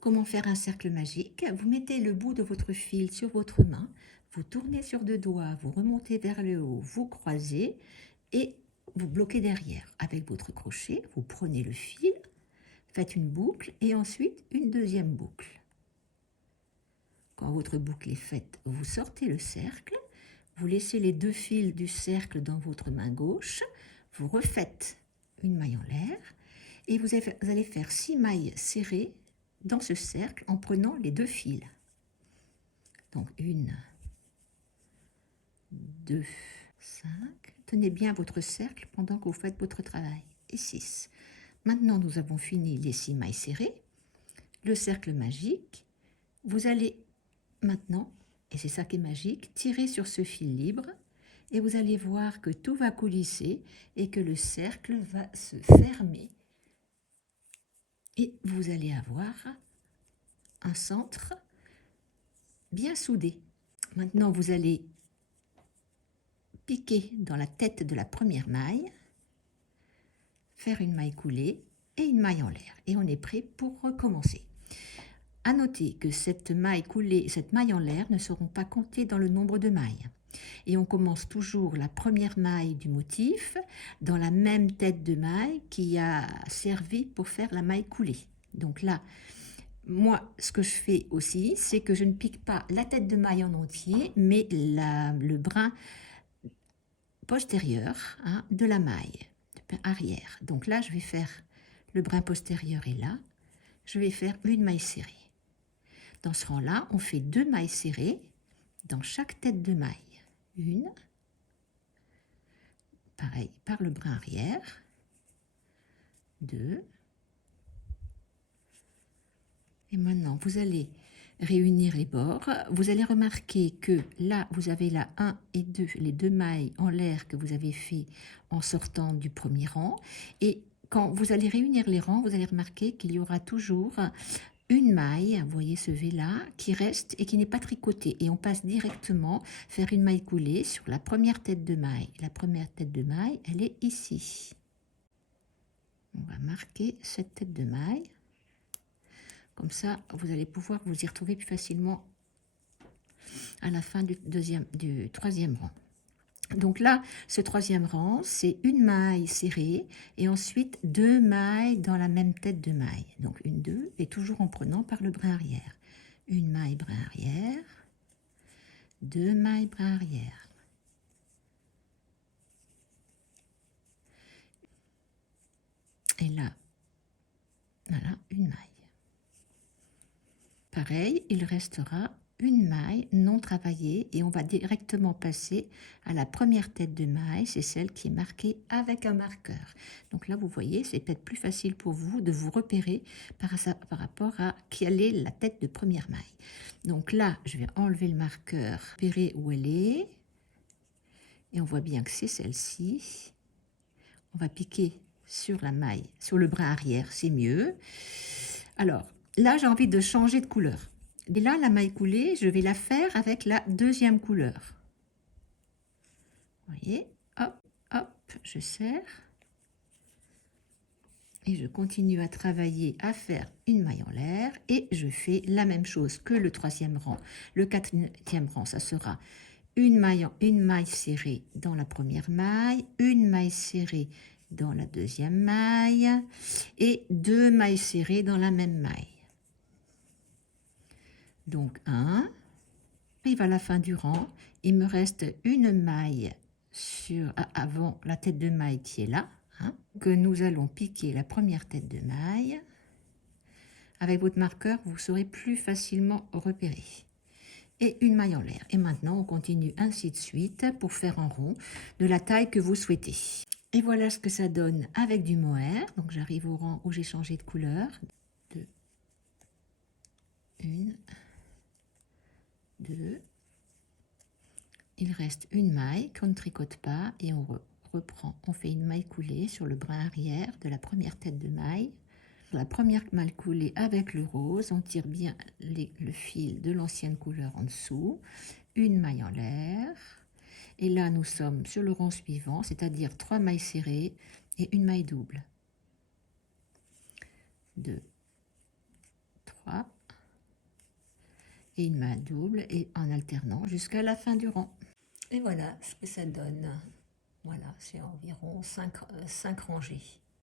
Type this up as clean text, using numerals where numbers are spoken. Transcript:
Comment faire un cercle magique? Vous mettez le bout de votre fil sur votre main, vous tournez sur deux doigts, vous remontez vers le haut, vous croisez et vous bloquez derrière. Avec votre crochet, vous prenez le fil, faites une boucle et ensuite une deuxième boucle. Quand votre boucle est faite, vous sortez le cercle, vous laissez les deux fils du cercle dans votre main gauche, vous refaites une maille en l'air et vous allez faire 6 mailles serrées dans ce cercle en prenant les deux fils. Donc 1, 2, 5. Tenez bien votre cercle pendant que vous faites votre travail. Et 6. Maintenant, nous avons fini les 6 mailles serrées. Le cercle magique. Vous allez maintenant, et c'est ça qui est magique, tirer sur ce fil libre et vous allez voir que tout va coulisser et que le cercle va se fermer. Et vous allez avoir un centre bien soudé. Maintenant, vous allez piquer dans la tête de la première maille, faire une maille coulée et une maille en l'air. Et on est prêt pour recommencer. À noter que cette maille coulée et cette maille en l'air ne seront pas comptées dans le nombre de mailles. Et on commence toujours la première maille du motif dans la même tête de maille qui a servi pour faire la maille coulée. Donc là, moi, ce que je fais aussi, c'est que je ne pique pas la tête de maille en entier, mais le brin postérieur de la maille arrière. Donc là, je vais faire le brin postérieur et là, je vais faire une maille serrée. Dans ce rang-là, on fait 2 mailles serrées dans chaque tête de maille. Une, pareil, par le brin arrière, 2. Et maintenant, vous allez réunir les bords. Vous allez remarquer que là, vous avez la 1 et 2, les 2 mailles en l'air que vous avez fait en sortant du premier rang. Et quand vous allez réunir les rangs, vous allez remarquer qu'il y aura toujours une maille, vous voyez ce V-là, qui reste et qui n'est pas tricotée. Et on passe directement faire une maille coulée sur la première tête de maille. La première tête de maille, elle est ici. On va marquer cette tête de maille. Comme ça, vous allez pouvoir vous y retrouver plus facilement à la fin du troisième rang. Donc là, ce troisième rang, c'est une maille serrée et ensuite 2 mailles dans la même tête de maille. Donc une, 2, et toujours en prenant par le brin arrière. Une maille brin arrière, 2 mailles brin arrière. Et là, voilà, une maille. Pareil, il restera une maille non travaillée et on va directement passer à la première tête de maille, c'est celle qui est marquée avec un marqueur. Donc là, vous voyez, c'est peut-être plus facile pour vous de vous repérer par rapport à quelle est la tête de première maille. Donc là, je vais enlever le marqueur, repérer où elle est, et on voit bien que c'est celle-ci. On va piquer sur la maille, sur le brin arrière, c'est mieux. Alors, là, j'ai envie de changer de couleur. Et là, la maille coulée, je vais la faire avec la deuxième couleur. Vous voyez, hop, hop, je serre. Et je continue à travailler, à faire une maille en l'air. Et je fais la même chose que le troisième rang. Le quatrième rang, ça sera une maille serrée dans la première maille, une maille serrée dans la deuxième maille et 2 mailles serrées dans la même maille. Donc 1, arrive à la fin du rang, il me reste une maille avant la tête de maille qui est là, que nous allons piquer la première tête de maille. Avec votre marqueur, vous saurez plus facilement repérer. Et une maille en l'air. Et maintenant, on continue ainsi de suite pour faire un rond de la taille que vous souhaitez. Et voilà ce que ça donne avec du mohair. Donc j'arrive au rang où j'ai changé de couleur. 2, 1, 2. Il reste une maille qu'on ne tricote pas et on reprend. On fait une maille coulée sur le brin arrière de la première tête de maille. La première maille coulée avec le rose, on tire bien le fil de l'ancienne couleur en dessous. Une maille en l'air. Et là, nous sommes sur le rang suivant, c'est-à-dire 3 mailles serrées et une maille double. 2, 3. et une main double et en alternant jusqu'à la fin du rang. Et voilà ce que ça donne. Voilà, c'est environ 5 rangées.